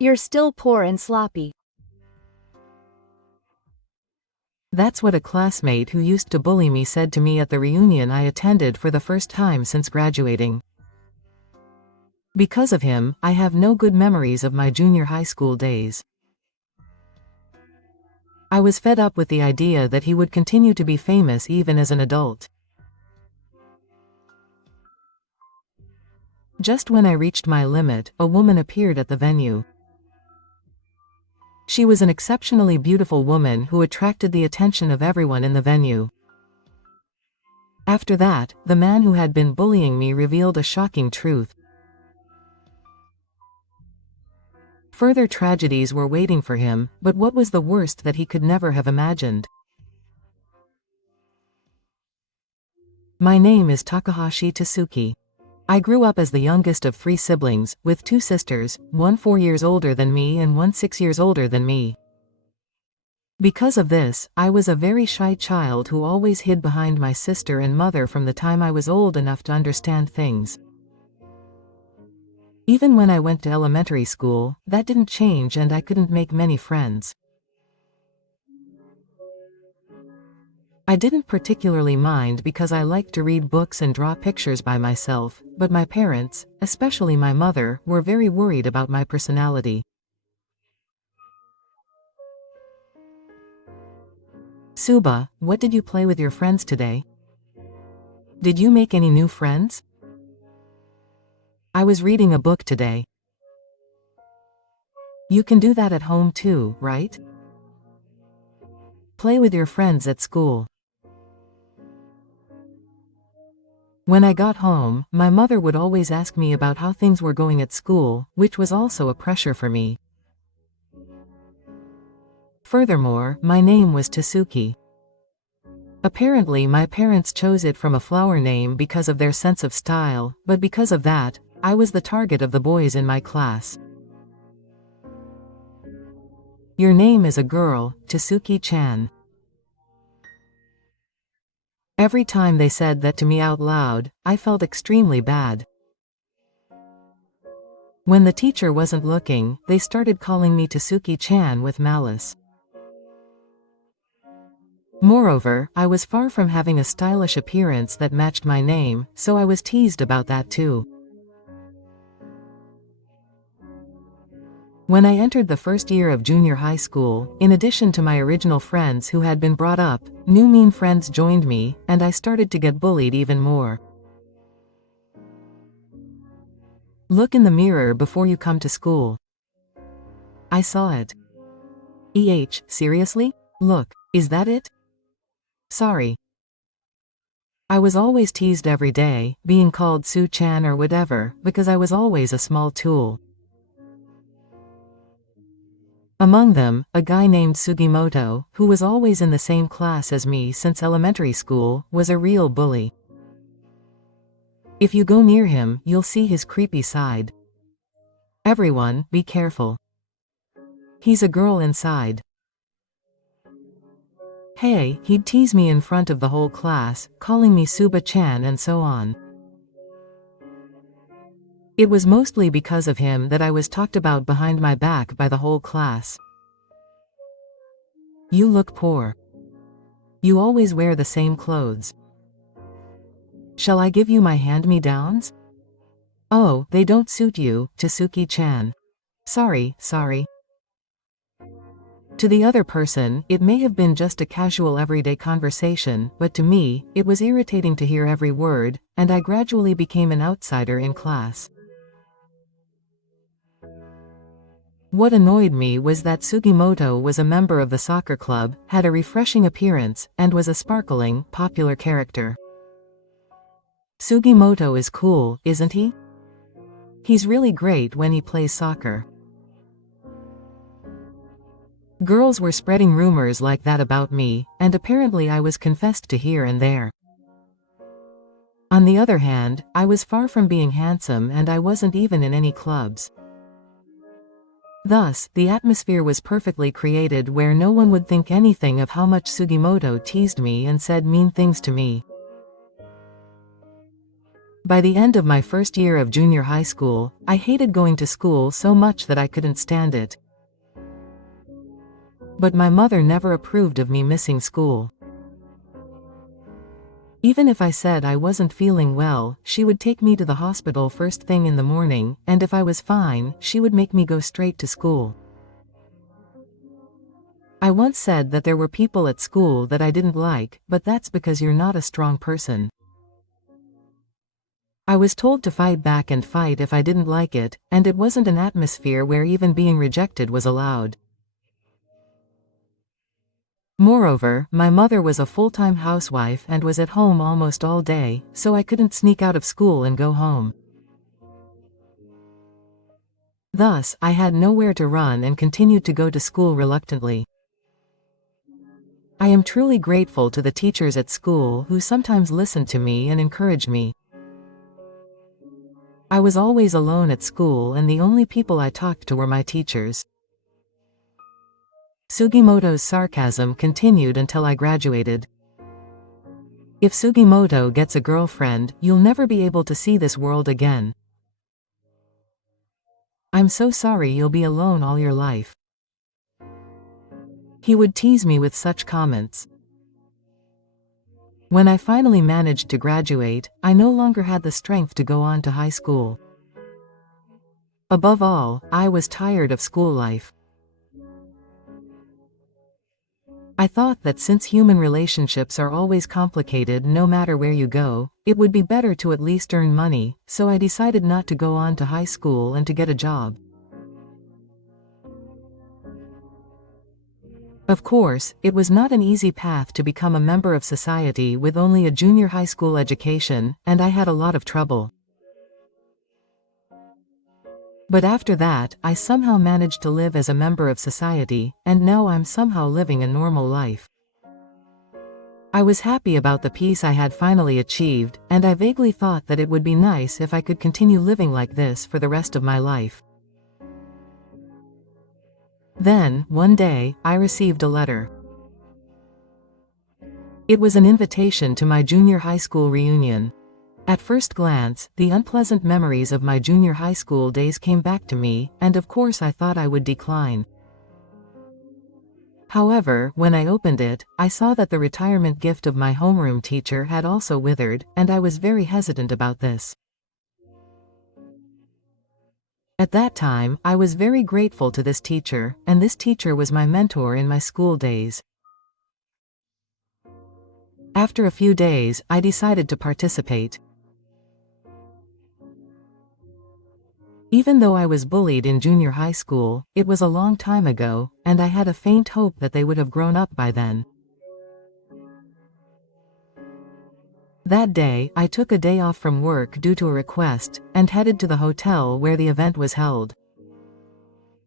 You're still poor and sloppy. That's what a classmate who used to bully me said to me at the reunion I attended for the first time since graduating. Because of him, I have no good memories of my junior high school days. I was fed up with the idea that he would continue to be famous even as an adult. Just when I reached my limit, a woman appeared at the venue. She was an exceptionally beautiful woman who attracted the attention of everyone in the venue. After that, the man who had been bullying me revealed a shocking truth. Further tragedies were waiting for him, but what was the worst that he could never have imagined? My name is Takahashi Tsuki. I grew up as the youngest of 3 siblings, with 2 sisters, one 4 years older than me and one 6 years older than me. Because of this, I was a very shy child who always hid behind my sister and mother from the time I was old enough to understand things. Even when I went to elementary school, that didn't change and I couldn't make many friends. I didn't particularly mind because I liked to read books and draw pictures by myself, but my parents, especially my mother, were very worried about my personality. Suba, what did you play with your friends today? Did you make any new friends? I was reading a book today. You can do that at home too, right? Play with your friends at school. When I got home, my mother would always ask me about how things were going at school, which was also a pressure for me. Furthermore, my name was Tsuki. Apparently my parents chose it from a flower name because of their sense of style, but because of that, I was the target of the boys in my class. Your name is a girl, Tsuki-chan. Every time they said that to me out loud, I felt extremely bad. When the teacher wasn't looking, they started calling me Tsuki-chan with malice. Moreover, I was far from having a stylish appearance that matched my name, so I was teased about that too. When I entered the first year of junior high school, in addition to my original friends who had been brought up, new mean friends joined me, and I started to get bullied even more. Look in the mirror before you come to school. I saw it. Seriously? Look, is that it? Sorry. I was always teased every day, being called Su-chan or whatever, because I was always a small tool. Among them, a guy named Sugimoto, who was always in the same class as me since elementary school, was a real bully. If you go near him, you'll see his creepy side. Everyone, be careful. He's a girl inside. Hey, he'd tease me in front of the whole class, calling me Suba-chan and so on. It was mostly because of him that I was talked about behind my back by the whole class. You look poor. You always wear the same clothes. Shall I give you my hand-me-downs? Oh, they don't suit you, Tsuki-chan. Sorry. To the other person, it may have been just a casual everyday conversation, but to me, it was irritating to hear every word, and I gradually became an outsider in class. What annoyed me was that Sugimoto was a member of the soccer club, had a refreshing appearance, and was a sparkling, popular character. Sugimoto is cool, isn't he? He's really great when he plays soccer. Girls were spreading rumors like that about me, and apparently I was confessed to here and there. On the other hand, I was far from being handsome and I wasn't even in any clubs. Thus, the atmosphere was perfectly created where no one would think anything of how much Sugimoto teased me and said mean things to me. By the end of my first year of junior high school, I hated going to school so much that I couldn't stand it. But my mother never approved of me missing school. Even if I said I wasn't feeling well, she would take me to the hospital first thing in the morning, and if I was fine, she would make me go straight to school. I once said that there were people at school that I didn't like, but that's because you're not a strong person. I was told to fight back and fight if I didn't like it, and it wasn't an atmosphere where even being rejected was allowed. Moreover, my mother was a full-time housewife and was at home almost all day, so I couldn't sneak out of school and go home. Thus, I had nowhere to run and continued to go to school reluctantly. I am truly grateful to the teachers at school who sometimes listened to me and encouraged me. I was always alone at school and the only people I talked to were my teachers. Sugimoto's sarcasm continued until I graduated. If Sugimoto gets a girlfriend, you'll never be able to see this world again. I'm so sorry you'll be alone all your life. He would tease me with such comments. When I finally managed to graduate, I no longer had the strength to go on to high school. Above all, I was tired of school life. I thought that since human relationships are always complicated no matter where you go, it would be better to at least earn money, so I decided not to go on to high school and to get a job. Of course, it was not an easy path to become a member of society with only a junior high school education, and I had a lot of trouble. But after that, I somehow managed to live as a member of society, and now I'm somehow living a normal life. I was happy about the peace I had finally achieved, and I vaguely thought that it would be nice if I could continue living like this for the rest of my life. Then, one day, I received a letter. It was an invitation to my junior high school reunion. At first glance, the unpleasant memories of my junior high school days came back to me, and of course I thought I would decline. However, when I opened it, I saw that the retirement gift of my homeroom teacher had also withered, and I was very hesitant about this. At that time, I was very grateful to this teacher, and this teacher was my mentor in my school days. After a few days, I decided to participate. Even though I was bullied in junior high school, it was a long time ago, and I had a faint hope that they would have grown up by then. That day, I took a day off from work due to a request, and headed to the hotel where the event was held.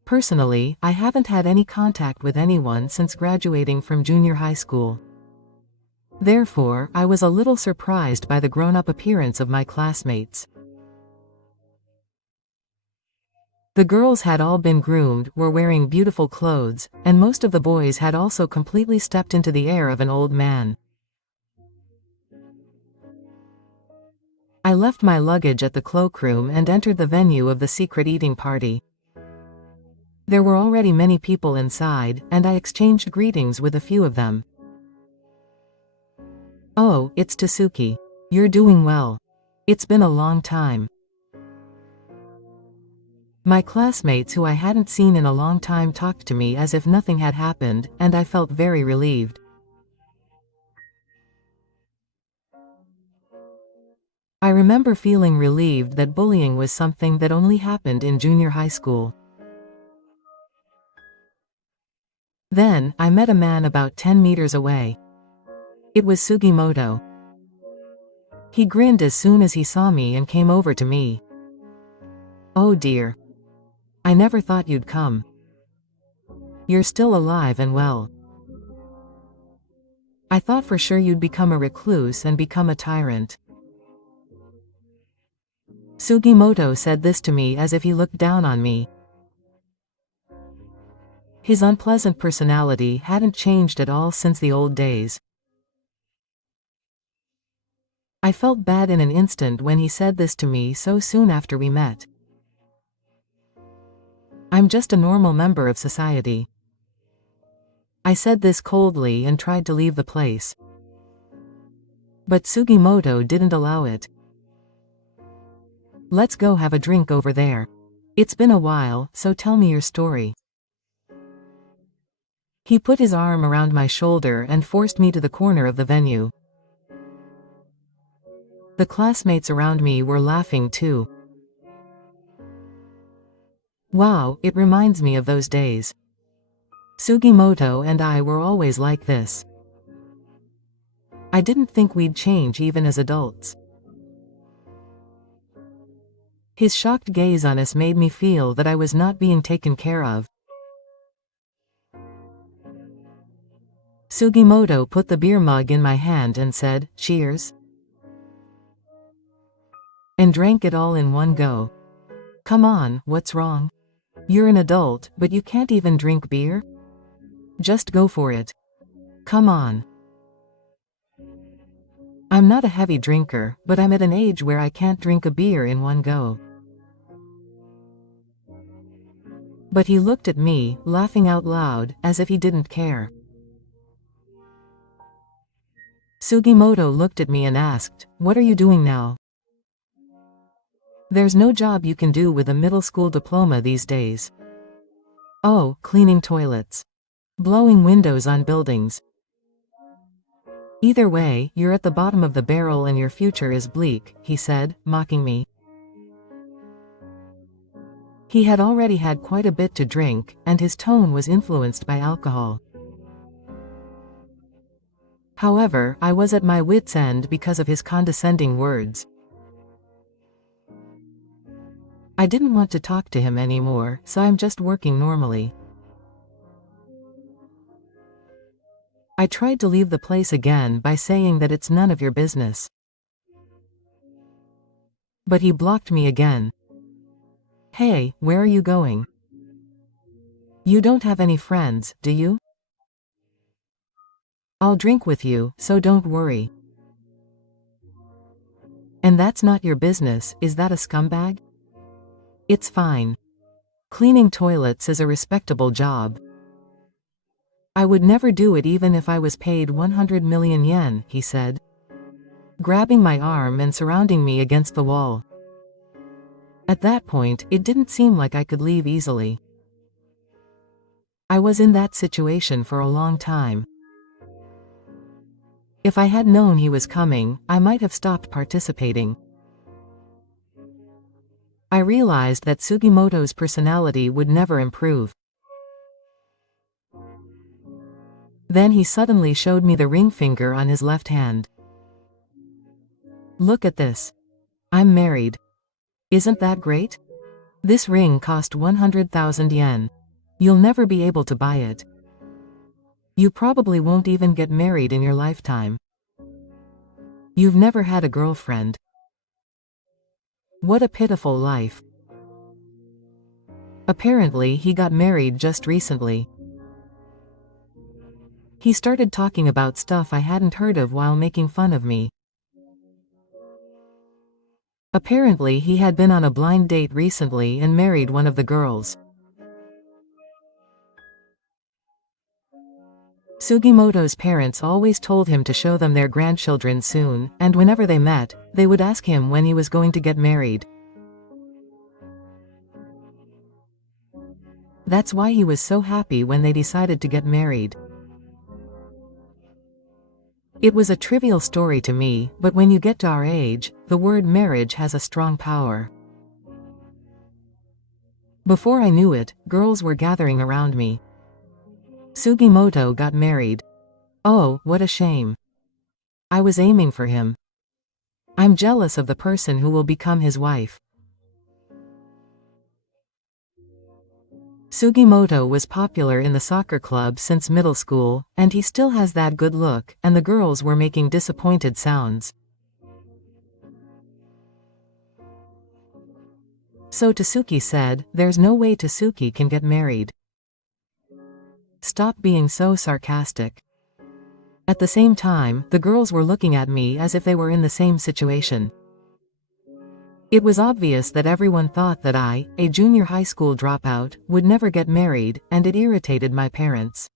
Personally, I haven't had any contact with anyone since graduating from junior high school. Therefore, I was a little surprised by the grown-up appearance of my classmates. The girls had all been groomed, were wearing beautiful clothes, and most of the boys had also completely stepped into the air of an old man. I left my luggage at the cloakroom and entered the venue of the secret eating party. There were already many people inside, and I exchanged greetings with a few of them. "Oh, it's Tasuki. You're doing well. It's been a long time." My classmates who I hadn't seen in a long time talked to me as if nothing had happened, and I felt very relieved. I remember feeling relieved that bullying was something that only happened in junior high school. Then, I met a man about 10 meters away. It was Sugimoto. He grinned as soon as he saw me and came over to me. "Oh dear. I never thought you'd come. You're still alive and well. I thought for sure you'd become a recluse and become a tyrant." Sugimoto said this to me as if he looked down on me. His unpleasant personality hadn't changed at all since the old days. I felt bad in an instant when he said this to me so soon after we met. I'm just a normal member of society. I said this coldly and tried to leave the place. But Sugimoto didn't allow it. Let's go have a drink over there. It's been a while, so tell me your story. He put his arm around my shoulder and forced me to the corner of the venue. The classmates around me were laughing too. Wow, it reminds me of those days. Sugimoto and I were always like this. I didn't think we'd change even as adults. His shocked gaze on us made me feel that I was not being taken care of. Sugimoto put the beer mug in my hand and said, "Cheers," and drank it all in one go. Come on, what's wrong? You're an adult, but you can't even drink beer? Just go for it. Come on. I'm not a heavy drinker, but I'm at an age where I can't drink a beer in one go. But he looked at me, laughing out loud, as if he didn't care. Sugimoto looked at me and asked, "What are you doing now?" There's no job you can do with a middle school diploma these days. Oh, cleaning toilets. Blowing windows on buildings. Either way, you're at the bottom of the barrel and your future is bleak, he said, mocking me. He had already had quite a bit to drink, and his tone was influenced by alcohol. However, I was at my wit's end because of his condescending words. I didn't want to talk to him anymore, so I'm just working normally. I tried to leave the place again by saying that it's none of your business. But he blocked me again. Hey, where are you going? You don't have any friends, do you? I'll drink with you, so don't worry. And that's not your business, is that a scumbag? It's fine. Cleaning toilets is a respectable job. I would never do it even if I was paid 100 million yen, he said, grabbing my arm and surrounding me against the wall. At that point, it didn't seem like I could leave easily. I was in that situation for a long time. If I had known he was coming, I might have stopped participating. I realized that Sugimoto's personality would never improve. Then he suddenly showed me the ring finger on his left hand. Look at this. I'm married. Isn't that great? This ring cost 100,000 yen. You'll never be able to buy it. You probably won't even get married in your lifetime. You've never had a girlfriend. What a pitiful life. Apparently, he got married just recently. He started talking about stuff I hadn't heard of while making fun of me. Apparently, he had been on a blind date recently and married one of the girls. Sugimoto's parents always told him to show them their grandchildren soon, and whenever they met, they would ask him when he was going to get married. That's why he was so happy when they decided to get married. It was a trivial story to me, but when you get to our age, the word marriage has a strong power. Before I knew it, girls were gathering around me. Sugimoto got married. Oh, what a shame. I was aiming for him. I'm jealous of the person who will become his wife. Sugimoto was popular in the soccer club since middle school, and he still has that good look, and the girls were making disappointed sounds. So Tasuki said, "There's no way Tasuki can get married. Stop being so sarcastic." At the same time, the girls were looking at me as if they were in the same situation. It was obvious that everyone thought that I, a junior high school dropout, would never get married, and it irritated my parents.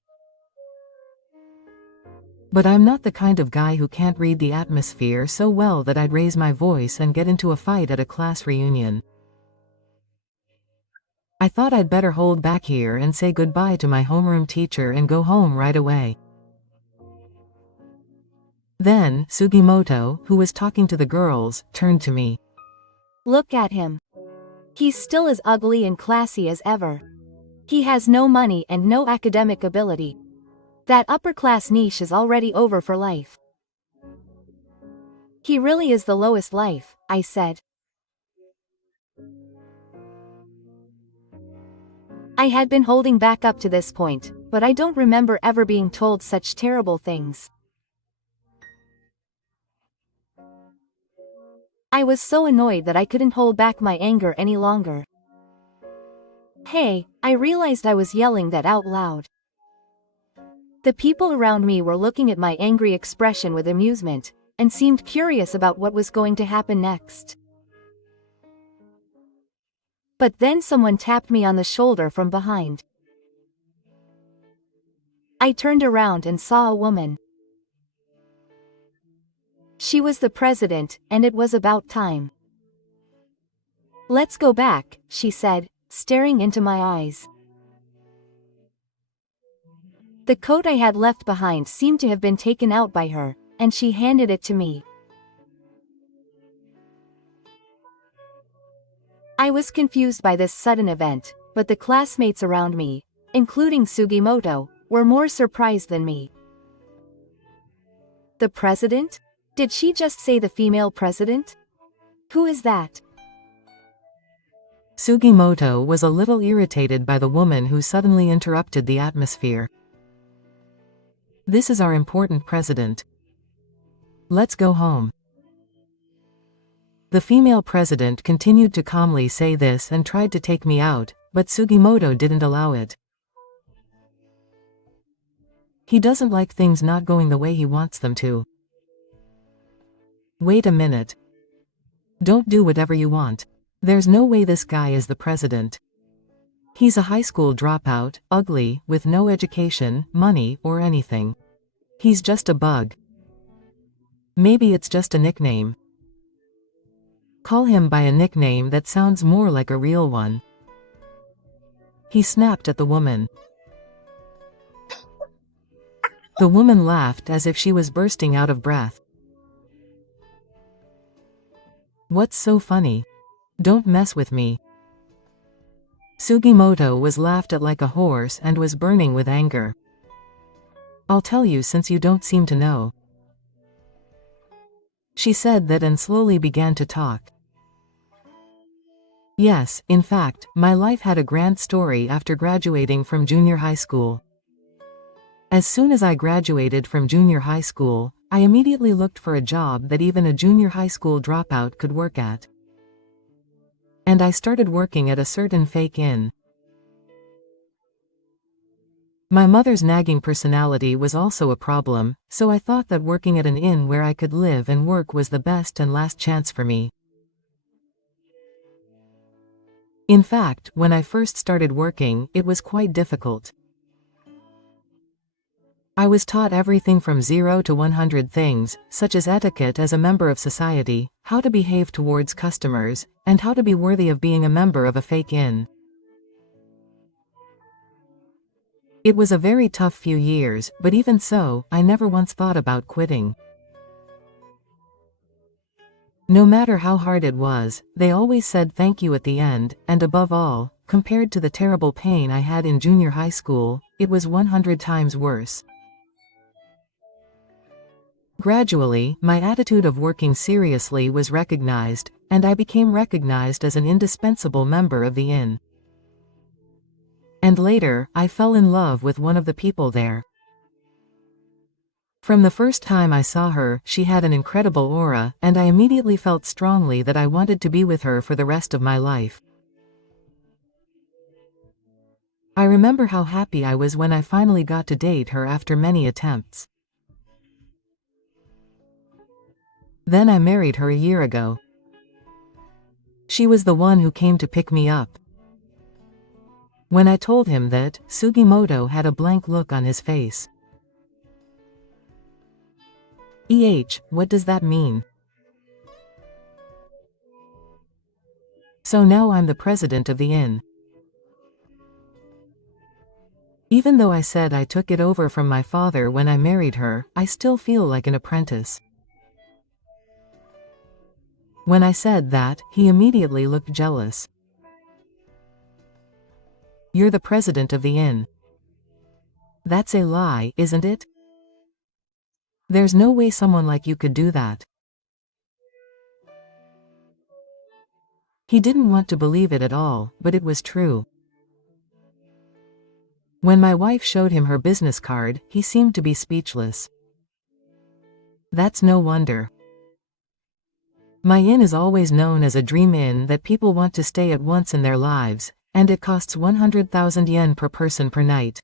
But I'm not the kind of guy who can't read the atmosphere so well that I'd raise my voice and get into a fight at a class reunion. I thought I'd better hold back here and say goodbye to my homeroom teacher and go home right away. Then, Sugimoto, who was talking to the girls, turned to me. Look at him. He's still as ugly and classy as ever. He has no money and no academic ability. That upper-class niche is already over for life. He really is the lowest life, I said. I had been holding back up to this point, but I don't remember ever being told such terrible things. I was so annoyed that I couldn't hold back my anger any longer. Hey, I realized I was yelling that out loud. The people around me were looking at my angry expression with amusement, and seemed curious about what was going to happen next. But then someone tapped me on the shoulder from behind. I turned around and saw a woman. She was the president, and it was about time. Let's go back, she said, staring into my eyes. The coat I had left behind seemed to have been taken out by her, and she handed it to me. I was confused by this sudden event, but the classmates around me, including Sugimoto, were more surprised than me. The president? Did she just say the female president? Who is that? Sugimoto was a little irritated by the woman who suddenly interrupted the atmosphere. This is our important president. Let's go home. The female president continued to calmly say this and tried to take me out, but Sugimoto didn't allow it. He doesn't like things not going the way he wants them to. Wait a minute. Don't do whatever you want. There's no way this guy is the president. He's a high school dropout, ugly, with no education, money, or anything. He's just a bug. Maybe it's just a nickname. Call him by a nickname that sounds more like a real one. He snapped at the woman. The woman laughed as if she was bursting out of breath. What's so funny? Don't mess with me. Sugimoto was laughed at like a horse and was burning with anger. I'll tell you since you don't seem to know. She said that and slowly began to talk. Yes, in fact, my life had a grand story after graduating from junior high school. As soon as I graduated from junior high school, I immediately looked for a job that even a junior high school dropout could work at. And I started working at a certain fake inn. My mother's nagging personality was also a problem, so I thought that working at an inn where I could live and work was the best and last chance for me. In fact, when I first started working, it was quite difficult. I was taught everything from 0 to 100 things, such as etiquette as a member of society, how to behave towards customers, and how to be worthy of being a member of a fake inn. It was a very tough few years, but even so, I never once thought about quitting. No matter how hard it was, they always said thank you at the end, and above all, compared to the terrible pain I had in junior high school, it was 100 times worse. Gradually, my attitude of working seriously was recognized, and I became recognized as an indispensable member of the inn. And later, I fell in love with one of the people there. From the first time I saw her, she had an incredible aura, and I immediately felt strongly that I wanted to be with her for the rest of my life. I remember how happy I was when I finally got to date her after many attempts. Then I married her a year ago. She was the one who came to pick me up. When I told him that, Sugimoto had a blank look on his face. What does that mean? So now I'm the president of the inn. Even though I said I took it over from my father when I married her, I still feel like an apprentice. When I said that, he immediately looked jealous. You're the president of the inn. That's a lie, isn't it? There's no way someone like you could do that. He didn't want to believe it at all, but it was true. When my wife showed him her business card, he seemed to be speechless. That's no wonder. My inn is always known as a dream inn that people want to stay at once in their lives, and it costs 100,000 yen per person per night.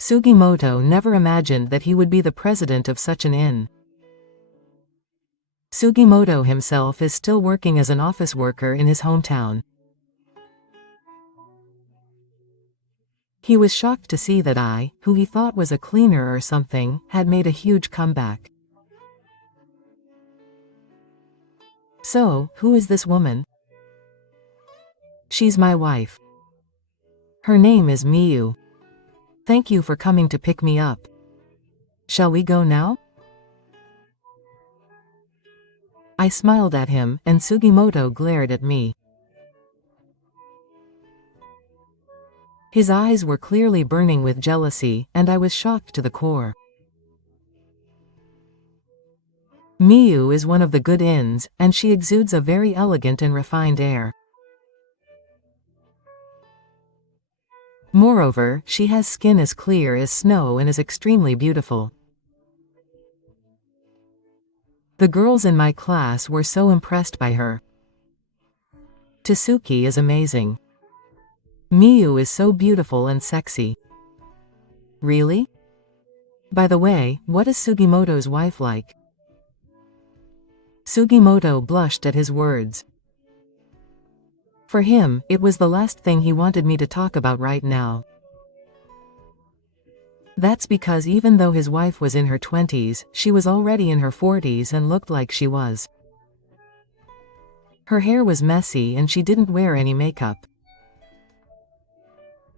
Sugimoto never imagined that he would be the president of such an inn. Sugimoto himself is still working as an office worker in his hometown. He was shocked to see that I, who he thought was a cleaner or something, had made a huge comeback. So, who is this woman? She's my wife. Her name is Miyu. Thank you for coming to pick me up. Shall we go now? I smiled at him, and Sugimoto glared at me. His eyes were clearly burning with jealousy, and I was shocked to the core. Miyu is one of the good inns, and she exudes a very elegant and refined air. Moreover, she has skin as clear as snow and is extremely beautiful. The girls in my class were so impressed by her. Tsuki is amazing. Miyu is so beautiful and sexy. Really? By the way, what is Sugimoto's wife like? Sugimoto blushed at his words. For him, it was the last thing he wanted me to talk about right now. That's because even though his wife was in her 20s, she was already in her 40s and looked like she was. Her hair was messy and she didn't wear any makeup.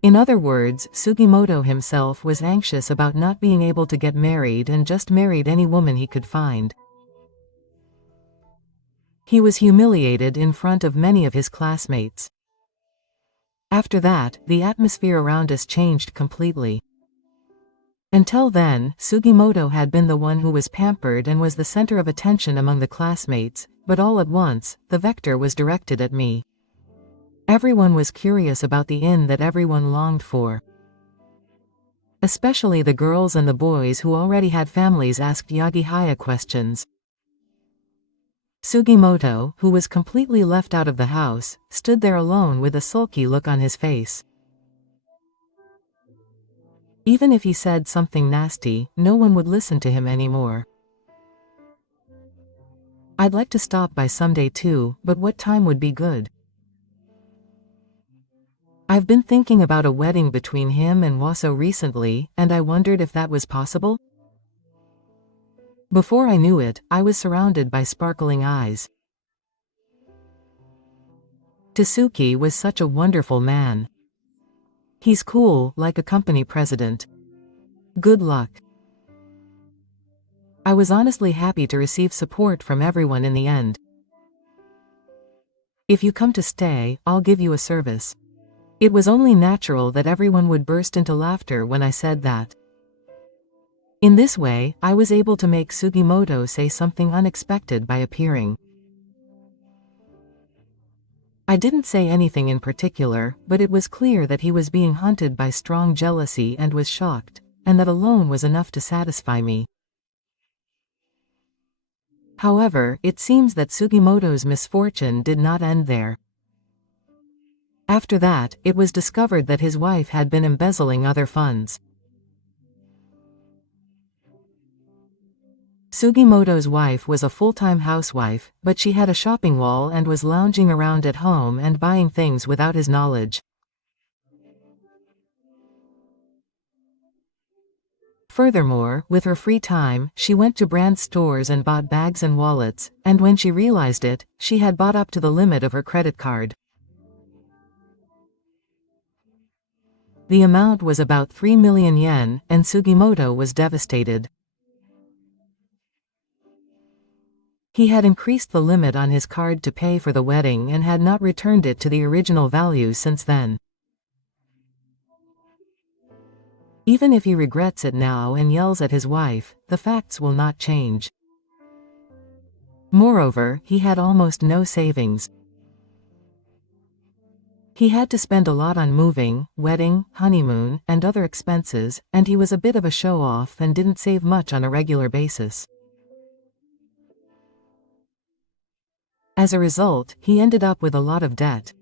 In other words, Sugimoto himself was anxious about not being able to get married and just married any woman he could find. He was humiliated in front of many of his classmates. After that, the atmosphere around us changed completely. Until then, Sugimoto had been the one who was pampered and was the center of attention among the classmates, but all at once, the vector was directed at me. Everyone was curious about the inn that everyone longed for. Especially the girls and the boys who already had families asked Yagihaya questions. Sugimoto, who was completely left out of the house, stood there alone with a sulky look on his face. Even if he said something nasty, no one would listen to him anymore. I'd like to stop by someday too, but what time would be good? I've been thinking about a wedding between him and Waso recently, and I wondered if that was possible? Before I knew it, I was surrounded by sparkling eyes. Tsuki was such a wonderful man. He's cool, like a company president. Good luck. I was honestly happy to receive support from everyone in the end. If you come to stay, I'll give you a service. It was only natural that everyone would burst into laughter when I said that. In this way, I was able to make Sugimoto say something unexpected by appearing. I didn't say anything in particular, but it was clear that he was being hunted by strong jealousy and was shocked, and that alone was enough to satisfy me. However, it seems that Sugimoto's misfortune did not end there. After that, it was discovered that his wife had been embezzling other funds. Sugimoto's wife was a full-time housewife, but she had a shopping wall and was lounging around at home and buying things without his knowledge. Furthermore, with her free time, she went to brand stores and bought bags and wallets, and when she realized it, she had bought up to the limit of her credit card. The amount was about 3 million yen, and Sugimoto was devastated. He had increased the limit on his card to pay for the wedding and had not returned it to the original value since then. Even if he regrets it now and yells at his wife, the facts will not change. Moreover, he had almost no savings. He had to spend a lot on moving, wedding, honeymoon, and other expenses, and he was a bit of a show-off and didn't save much on a regular basis. As a result, he ended up with a lot of debt.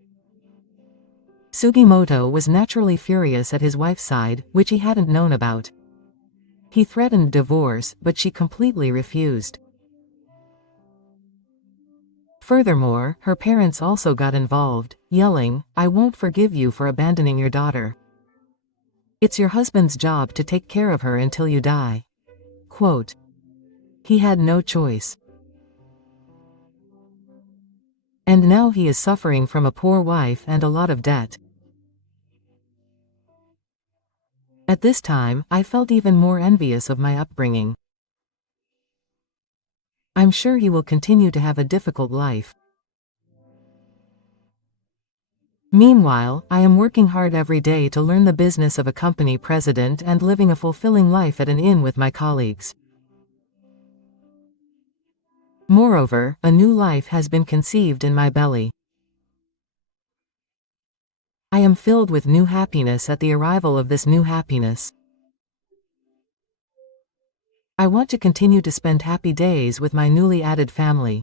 Sugimoto was naturally furious at his wife's side, which he hadn't known about. He threatened divorce, but she completely refused. Furthermore, her parents also got involved, yelling, "I won't forgive you for abandoning your daughter. It's your husband's job to take care of her until you die." Quote. He had no choice. And now he is suffering from a poor wife and a lot of debt. At this time, I felt even more envious of my upbringing. I'm sure he will continue to have a difficult life. Meanwhile, I am working hard every day to learn the business of a company president and living a fulfilling life at an inn with my colleagues. Moreover, a new life has been conceived in my belly. I am filled with new happiness at the arrival of this new happiness. I want to continue to spend happy days with my newly added family.